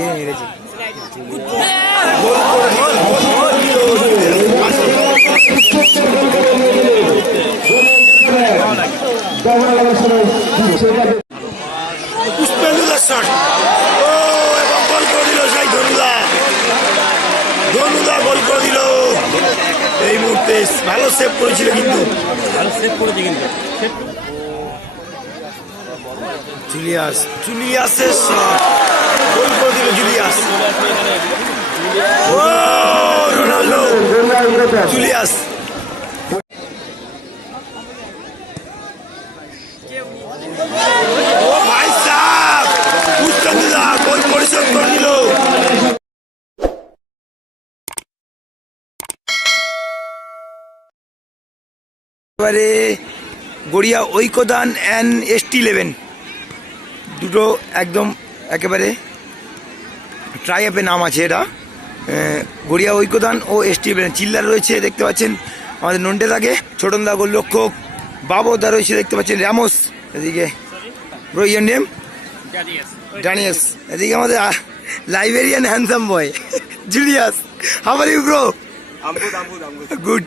কে মেরেছে ও এবং গোল করে দিল ধনুদা ধনুদা গোল করে এই মুহূর্তে ভালো সেভ করেছিল কিন্তু ভালো সেভ করেছে কিন্তু জুলিয়াস জুলিয়াসের শট পরিশোধ করে দিল এবারে গড়িয়া ঐক্যদান অ্যান্ড এসটি ইলেভেন দুটো একদম একেবারে ট্রাই অ্যাপে নাম আছে এটা। গড়িয়া ঐক্যদান ও এসটি চিল্লার রয়েছে দেখতে পাচ্ছেন। আমাদের নন্টে থাকে ছোটনদা গোলরক্ষক বাবদা রয়েছে দেখতে পাচ্ছেন। র্যামোস এদিকে। ব্রো ইয়ার নেম ডানিয়াস এদিকে আমাদের লাইব্রেরিয়ান হ্যান্ডসাম বয় জুলিয়াস হাবার ইউ ব্রো গুড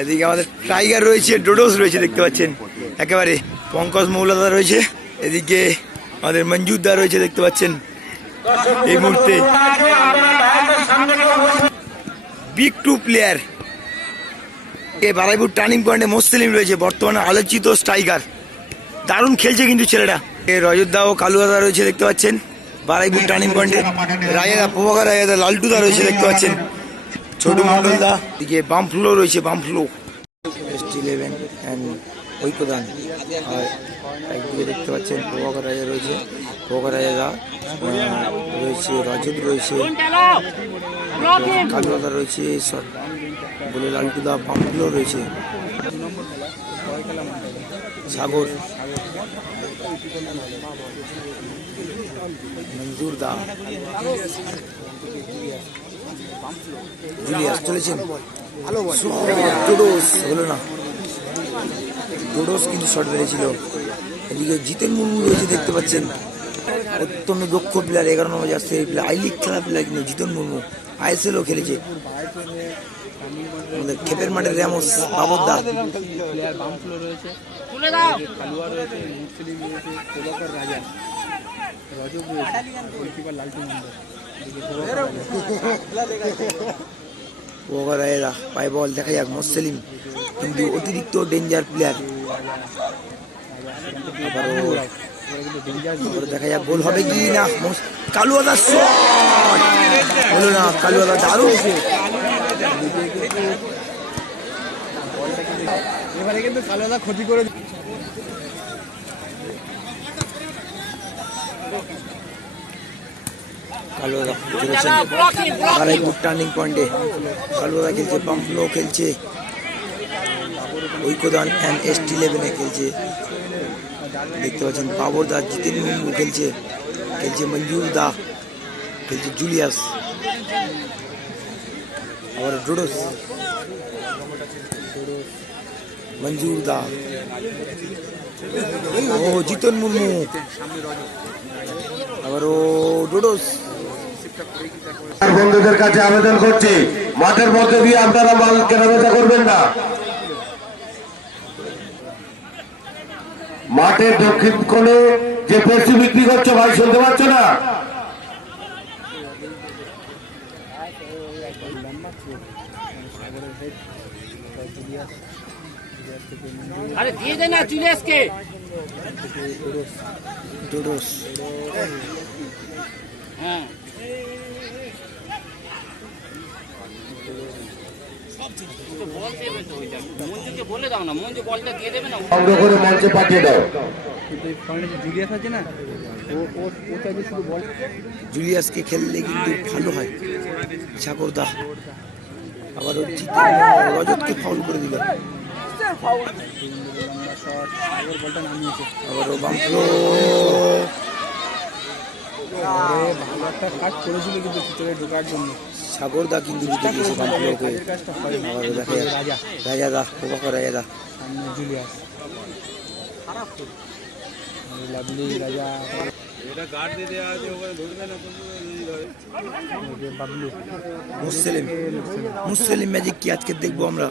এদিকে আমাদের টাইগার রয়েছে ডোডোস রয়েছে দেখতে পাচ্ছেন। একেবারে পঙ্কজ মৌলাদা রয়েছে। এদিকে আমাদের মঞ্জুরদা রয়েছে দেখতে পাচ্ছেন। এই মুহূর্তে বিগ টু প্লেয়ার এ বারাইপুর টার্নিং পয়েন্টে মোস্তেলিম রয়েছে, বর্তমানে আলোচিত স্ট্রাইকার দারুণ খেলছে কিন্তু ছেলেটা। এ রজতদা ও কালুদাদা রয়েছে, দেখতে পাচ্ছেন। বারাইপুর টার্নিং পয়েন্টে রায়দা প্রভাকর রায়দা লালটুদা রয়েছে, দেখতে পাচ্ছেন। ছোট মন্ডলদা দিকে বাম ফ্লো রয়েছে বাম ফ্লো ইলেভেন অ্যান্ড ঐক্যদান। আর একদিকে দেখতে পাচ্ছেন, প্রভাকর রাজা রয়েছে। রাজা রয়েছে রজত রয়েছে কালুদাদা রয়েছে বলে লালটুদা ফ্লো রয়েছে। সাগর, মঞ্জুর দা, জুলিয়াস, চলেছেন। ডোডোস হলো না। ডোডোস কিন্তু শট মেরেছিল। এদিকে জিতেন মুর্মু রয়েছে, দেখতে পাচ্ছেন। অত্যন্ত দক্ষ প্লেয়ার এগারো নম্বর এই প্লেয়ার আই লিগ খেলা প্লেয়ার কিন্তু জিতন মুর্মু, আইএসএলও খেলেছে। খেপের মাঠের র্যামোস। ওভার রায়রা পায়ে বল, দেখা যাক, মোসেলিম কিন্তু অতিরিক্ত ডেঞ্জার প্লেয়ার দেখা যাক গোল হবে কি না। কালুয়াদার শট হলো না কালুয়াদা দারুণ এবারে কিন্তু ক্ষতি করে কালুয়াদা টার্নিং পয়েন্টে কালুয়াদা খেলছে পাম্পলো খেলছে। ঐক্যদান অ্যান্ড এস টি ইলেভেনে খেলছে। দেখতে পাচ্ছেন বাবর দা, জিতেন মুর্মু খেলছে খেলছে মঞ্জুর দা, খেলছে জুলিয়াস। আবার ডোডোস, মঞ্জুর দা। ও জিতন মুর্মু। আবার ও ডোডোস। বন্ধুদের কাছে আবেদন করছি, মাঠের মধ্যে দিয়ে আপনারা মাল কেনাবেচা করবেন না। মাঠের দক্ষিণ কোণে যে পেপসি বিক্রি করছ ভাই শুনতে পাচ্ছ না? আরে দিয়ে দে না জুলিয়াসকে ডোডোস হ্যাঁ। বল দাও না মঞ্জু বলটা দিয়ে দেবে না করে মঞ্চে পাঠিয়ে দাও জুলিয়াস আছে না জুলিয়াসকে খেললে কিন্তু ভালো হয় সাগরদা আবার রজতকে ফাউল করে দিল আবার ভালো একটা কাজ করেছিল কিন্তু ভিতরে ঢোকার জন্য। সাগরদা কিন্তু জিতে গেছে রাজা। প্রভাকর জুলিয়াস। লাভলি রাজা। বাবলু। মুসলিম। মুসলিম ম্যাজিক কি আজকে দেখব আমরা?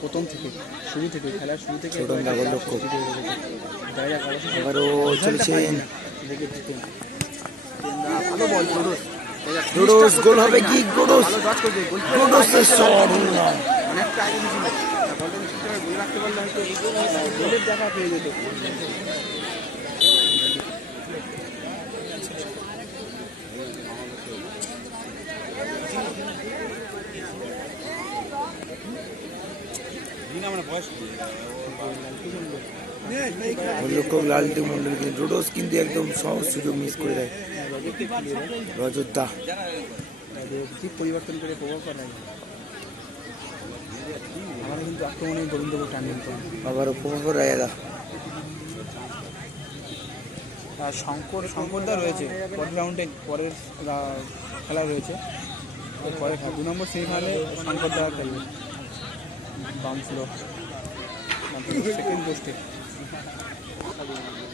প্রথম থেকে শুরু থেকে খেলার শুরু থেকে লক্ষ্য। চলছেন গোডোস গোল কি? ডচ করবে শট অনেকটা রাখতে পারলে হয়তো দেখা পেয়ে যেত গোলরক্ষক লালটু মন্ডল কিন্তু রোডোস কিন্তু একদম সহজ সুযোগ মিস করে দেয়। রজতদা। দিক পরিবর্তন করে প্রভাব করা যায় আমারও কিন্তু আক্রমণে টার্নিং রায়দা। আর শঙ্কর শঙ্করদা রয়েছে। পরের রাউন্ডে পরের খেলা রয়েছে। এর পরে খেলা দু নম্বর সেমিফাইনালে শঙ্করদা খেলবে। বাউন্সল সেকেন্ড পোস্টে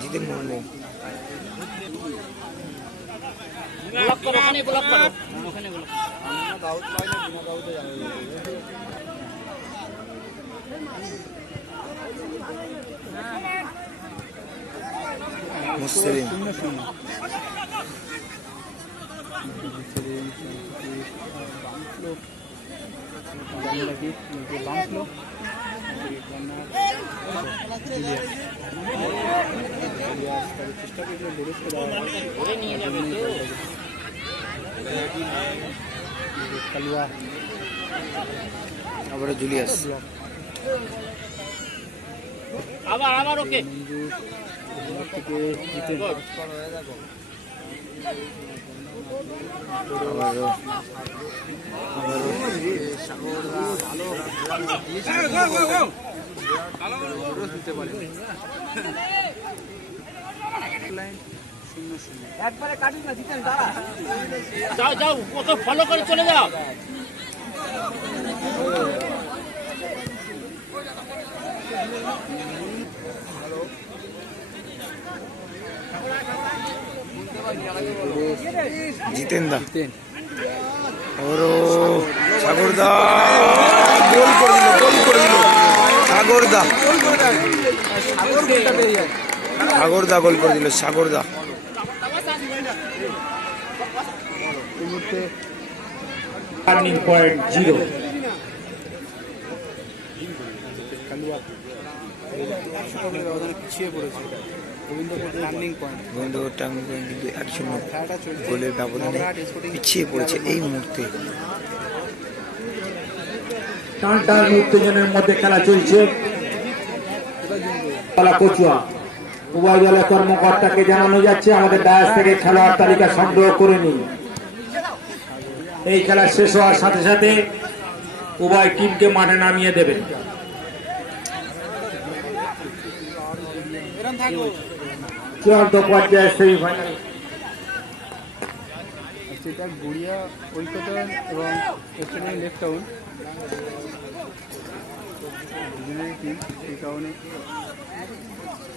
জিতেন করো ওখানে ব্লক করো ওখানে ব্লক মুসলিম। শূন্য শূন্য বাংলো চেষ্টা বেরোতে নিয়ে কালুয়া আবারও জুলিয়াস আবার আবার ওকে থেকে আবারও আবারও দিতে পারে লাইন শূন্য শূন্য। যাও যাও ওকে ফলো করে চলে যাও। জিতেন দা। জিতেন। আবারও সাগরদা গোল করে দিল গোল করে দিল। সাগরদা সাগর গোলটা পেয়ে যায় সাগরদা গোল করে দিল সাগরদা। গোবিন্দপুর টার্নিং পয়েন্ট কিন্তু এক শূন্য গোলের ব্যবধানে পিছিয়ে পড়েছে এই মুহূর্তে। টান টান উত্তেজনের মধ্যে খেলা চলছে। কচুয়া। উভয় দলের কর্মকর্তাকে জানানো যাচ্ছে, আমাদের ডায়াস থেকে খেলোয়াড় তালিকা সংগ্রহ করে নিন। এই খেলা শেষ হওয়ার সাথে সাথে উভয় টিমকে মাঠে নামিয়ে দেবেন। চূড়ান্ত পর্যায়ে সেমিফাইনাল সেটা এবং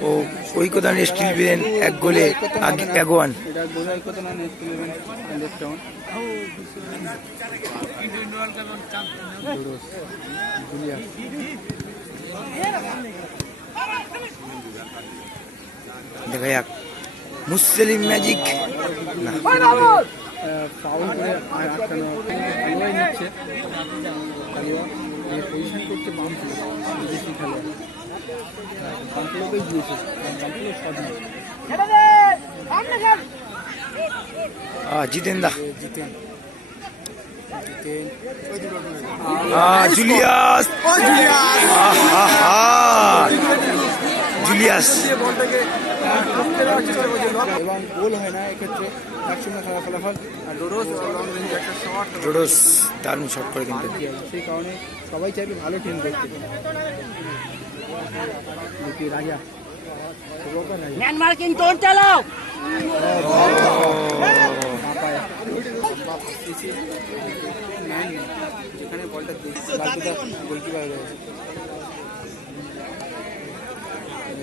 ও ঐক্যদান স্টিল পেলেন এক গোলে এগোয়ান না দেখা যাক। মুসলিম ম্যাজিক। ফুলো জিতেন দা। জিতেন জুলিয়াস। জুলিয়াস। এবং গোল হয় না এক্ষেত্রে এক শূন্য খেলা ফলাফল। শট ডোডোস দারুণ শট করে কিন্তু সেই কারণে সবাই চাইবে ভালো টিম দেখতে।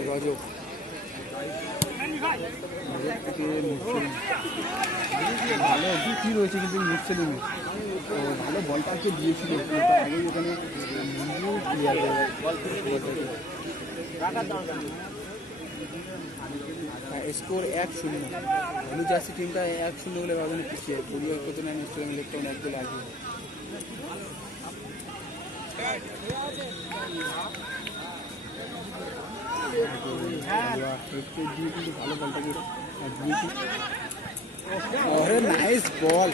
রজক রজক থেকে মুসলিম ভালো দুটি রয়েছে কিন্তু মুসলিমে তো ভালো বলটাকে দিয়েছিল। তার ওখানে স্কোর এক শূন্য। ব্লু জার্সি টিমটা এক শূন্য বলে ব্যবধানে পিছিয়ে পরিবর্তন আমি স্টেডিয়াম ইলেকট্রন এক গোলে আগে ভালো বলটাকে দিয়েছি নাইস বল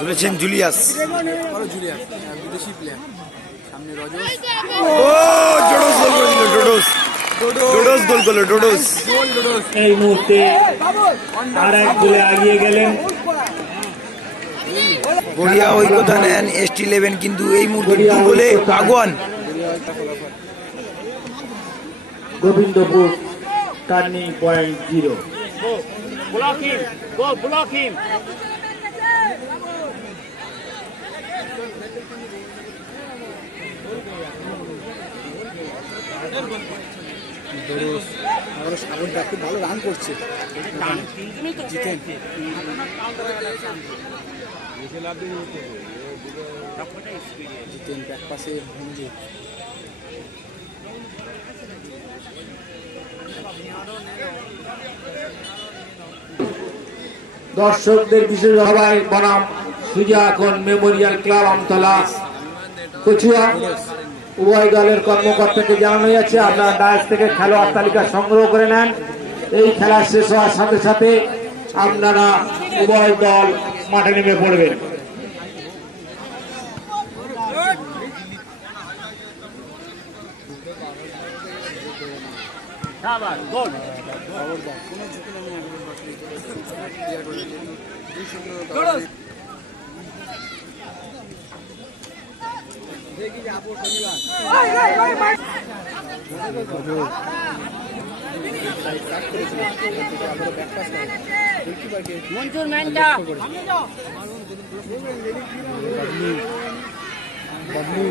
চলেছেন জুলিয়াস। বলো জুলিয়া বিদেশি প্লেয়ার সামনে রজত ও গোল করে দিল ডোডোস ডোডোস গোল করল ডোডোস এই মুহূর্তে আর এক গোলে এগিয়ে গেলেন। গড়িয়া ঐক্যতা নেন এস টি ইলেভেন কিন্তু এই মুহূর্তে দু গোলে আগুয়ান। Gobindapur turning point zero. Block him go block him দরুস আবারও সাগরদা খুব ভালো রান করছে। জিতেন জিতেন ব্যাক পাশে দর্শকদের বিশেষ সভায় বনাম সুজাকন মেমোরিয়াল ক্লাব আমতলা, কচুয়া, উভয় দলের কর্মকর্তাকে জানানো যাচ্ছে, আপনারা ডায়াস থেকে খেলোয়াড় তালিকা সংগ্রহ করে নেন। এই খেলা শেষ হওয়ার সাথে সাথে আপনারা উভয় দল মাঠে নেমে পড়বেন। গোল। দেখি যাব শনিবার মঞ্জুর ম্যানটা lovely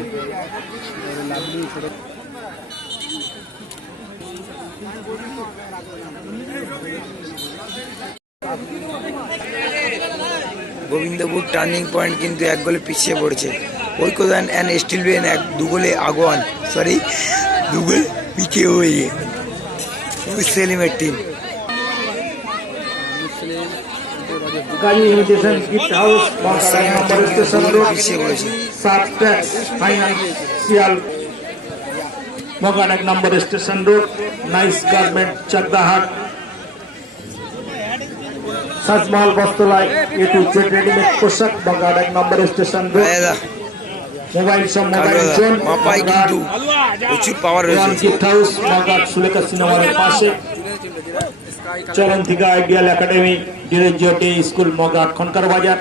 lovely Gobindapur turning point কিন্তু এক গোলে পিছিয়ে পড়ছে। ঐক্যদান অ্যান্ড স্টিল বেন এক, দু গোলে আগুয়ান সরি দু গোলে পিছিয়ে হয়ে সেলিমের টিম হাউস নম্বর স্টেশন মগান এক নম্বর স্টেশন রোড নাইস গার্মেন্ট চাকদাহাট সাজমহল বস্তলায় এ টু জেড রেডিমেড পোশাক মগান এক নম্বর স্টেশন মোবাইল সব মোবাইল জোন মাপাই কিন্তু প্রচুর পাওয়ার রয়েছে। গিফট হাউস মগান সুলেখা সিনেমার পাশে। চরন্তিকা ideal academy Derozio day school মগাট খনকার বাজার।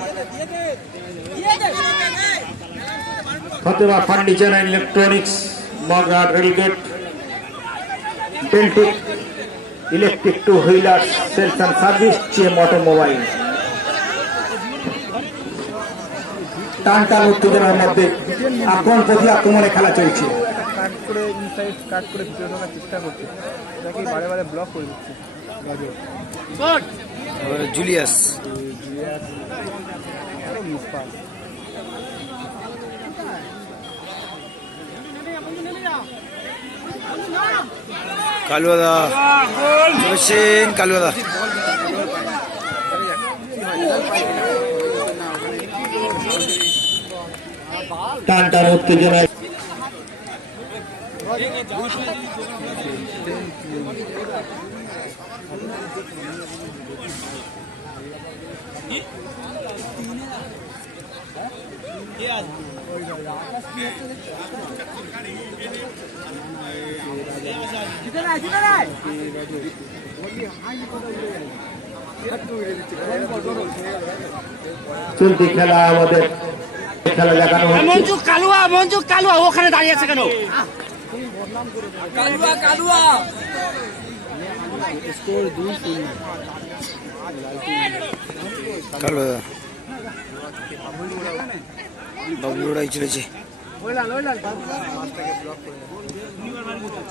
ফতেমা ফার্নিচার অ্যান্ড ইলেকট্রনিক্স মগাট রেলগেট ডেলটিক electric two wheeler sales and service same automobile টান টান উত্তেজনার মধ্যে আক্রমণ প্রতি আক্রমণে খেলা চলছে। কাট করে ইনসাইড কাট করে ভিতরে ঢোকার চেষ্টা করছে তাকে বারে বারে ব্লক করে দিচ্ছে রজত জুলিয়াস জিয়াস আরও মিস পাস কালুয়াদা চলেছেন কালুয়াদা টান টান উত্তেজনায় চলতি খেলা আমাদের খেলা দেখানো মঞ্জু কালুয়া মঞ্জু কালুয়া ওখানে দাঁড়িয়ে আছে কেন? স্কোর দুই শূন্য কালো বাবলু লড়াই চলেছে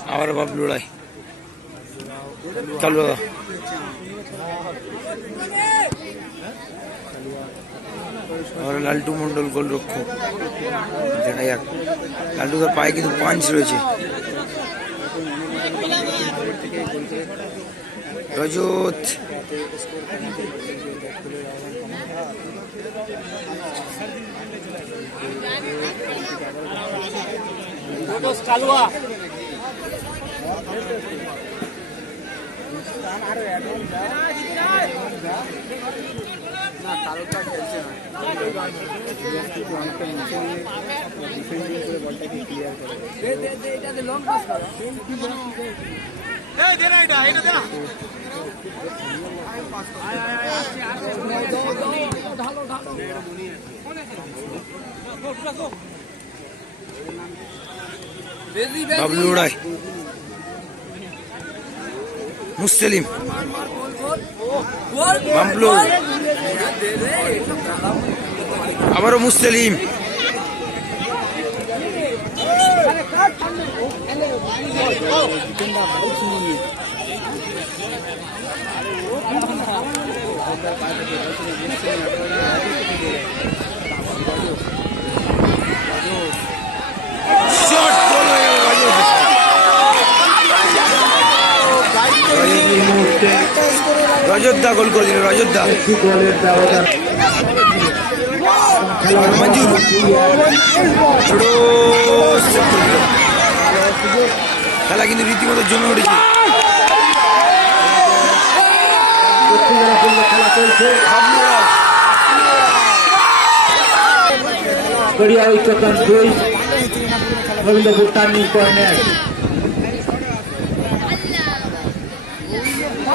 আবার বাবলু লড়াই কালো আবার লালটু মন্ডল গোলরক্ষক দেখা যাক লালটু তার পায়ে কিন্তু পাঞ্চ রয়েছে রজত কালুয়া অনেকটা নিচে নিয়ে ডিফেন্ডিং করে বলটাকে ক্লিয়ার করে বাবলু লড়াই মুসলিম বাবলু আবারও মুসলিম শট গোল হয়ে গেল রজত। এই মুহূর্তে রজত দা গোল করে দিল রজত দা একটি গোলের ব্যবধান খেলা মঞ্জুর খেলা কিন্তু রীতিমতো জমে উঠেছে। খেলা চলছে গড়িয়া উচ্চতন দুই রবীন্দ্রপুর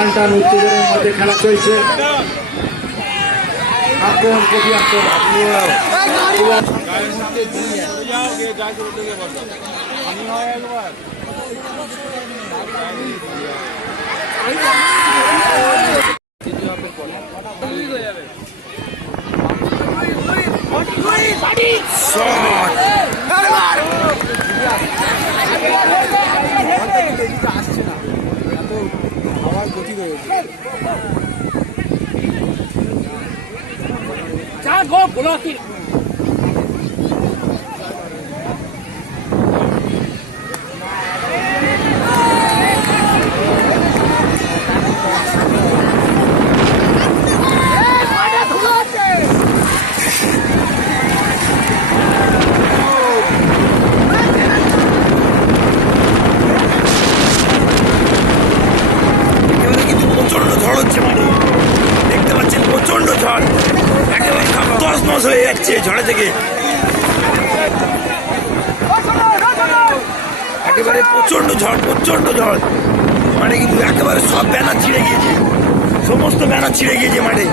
টান টান উত্তেজনার মধ্যে খেলা চলছে। আক্রমণ কবি আক্রমণ শট গতি রয়েছে চার গো গোলাকি একেবারে কিন্তু প্রচণ্ড ঝড় হচ্ছে মানে দেখতে পাচ্ছেন প্রচণ্ড ঝড় একেবারে দশ নস হয়ে যাচ্ছে ঝড়ে থেকে একেবারে প্রচণ্ড ঝড় প্রচণ্ড ঝড় মানে কিন্তু একেবারে সব ব্যানার ছিঁড়ে গিয়েছে সমস্ত ব্যানার ছিঁড়ে গিয়েছে মাঠে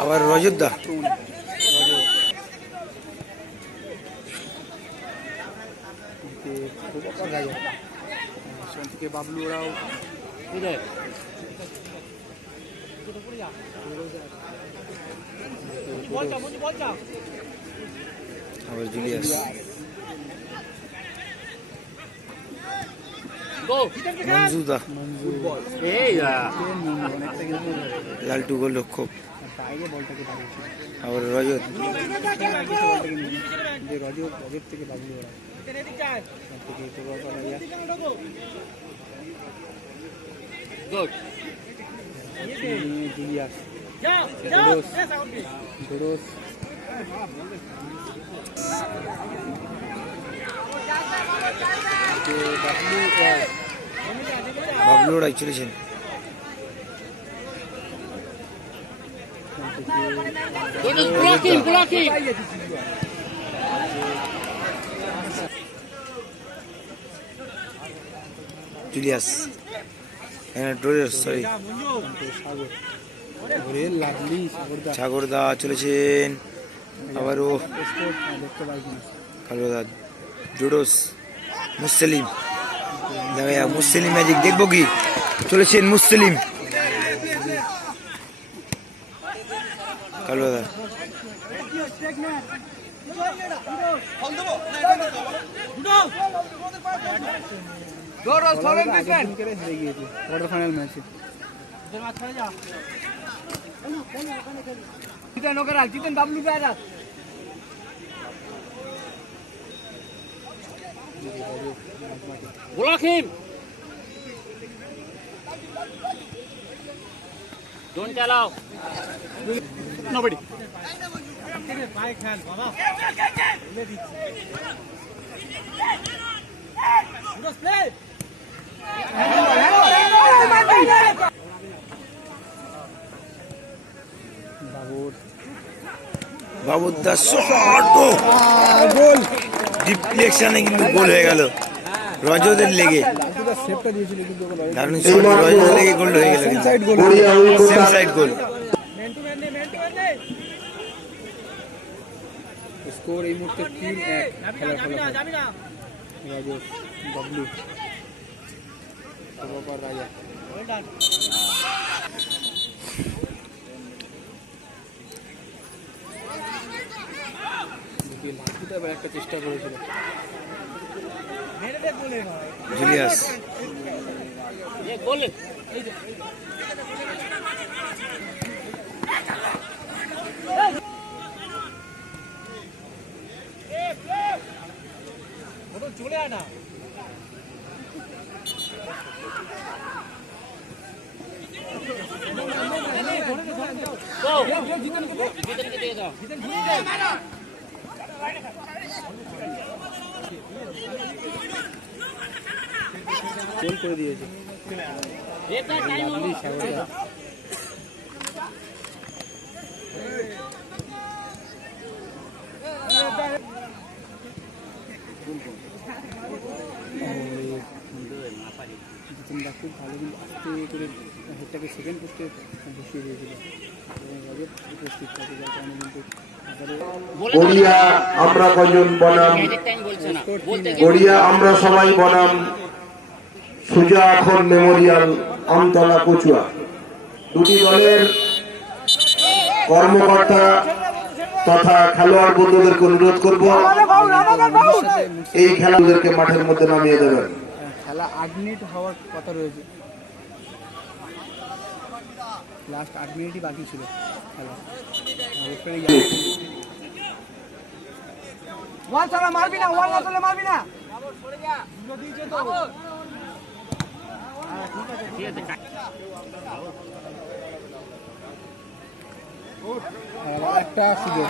আবার রজতদা প্রভাকর রাজা সেখান থেকে বাবলু ওরাও আবার জুলিয়াস মঞ্জুদা লালটু গোলরক্ষক বাইরে আবার রজত। যে থেকে বাবলু ওরা। বাবলু রায় চলেছেন গুড ব্লকিং ব্লকিং জুলিয়াস ডোরের সরি ছাগরদা চলেছেন। আবারও পাইছি জোডোস মুসলিম। দেখা মুসলিম ম্যাজিক দেখব কি? চলেছেন মুসলিম। দিনকে হেরে গিয়েছে কোয়ার্টার ফাইনাল ম্যাচে Block him. Don't allow. Nobody. বাবুর বাবুদা শট গোল ডিফ্লেকশনে কিন্তু গোল হয়ে গেল রজতের লেগে লালটুদা সেভটা দিয়েছিল কিন্তু ওকে লড়াই দারুণ শট রজতের লেগে গোল হয়ে গেল side goal same side goal score এই মুহূর্তে তিন এক। খেলার ফলাফল রাজু বাবলু প্রভাকর রাজা দেখি লালটুদা এবার একটা চেষ্টা করেছিল জুলিয়াস Yeah, goal. Go. জিতেনকে দিয়ে দাও গোল করে দিয়েছে এটা টাইম লাভলি সাগরদা জিতেনদা খুব ভালো কিন্তু আস্তে করে হেডটাকে সেকেন্ড পোস্টে বসিয়ে দিয়েছিল। এবং রজত উপস্থিত থাকে যার কারণে কিন্তু গড়িয়া আমরা কজন বনাম? গড়িয়া আমরা সবাই বনাম। সুজা আখন মেমোরিয়াল আমতলা কচুয়া। দুটি দলের কর্মকর্তা তথা খেলোয়াড় বন্ধুদেরকে অনুরোধ করব এই খেলাগুলোকে মাঠের মধ্যে নামিয়ে দেবেন। খেলা আট মিনিট হওয়ার কথা রয়েছে। লাস্ট আট মিনিটই বাকি ছিল খেলা। রেফারি একটা সুযোগ।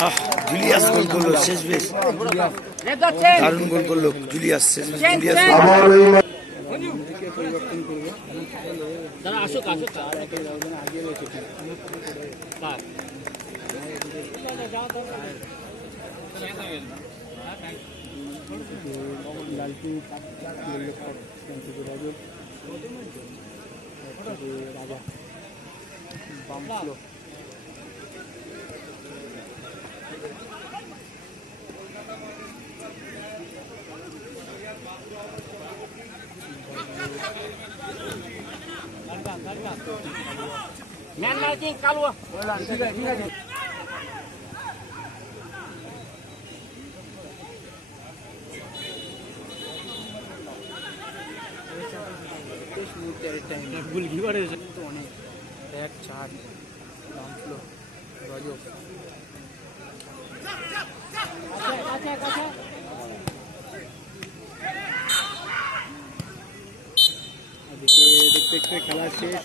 জুলিয়াস গোল করল শেষ বেশ। চেঞ্জ দারুণ গোল করল জুলিয়াস শেষ জুলিয়াস গোল। আবার ওই নিজেকে পরিবর্তন করবে দাঁড়া আসুক আসুক একে ব্যবধানে আগে রয়েছে কার লালটু গোলরক্ষক সেখান থেকে রজত তারপরে রাজা বাম ছিল ম্যাচিং কালুয়া গোলকিপার হয়েছে তো অনেক এক চার বামফ্লো রজক এদিকে দেখতে দেখতে খেলা শেষ।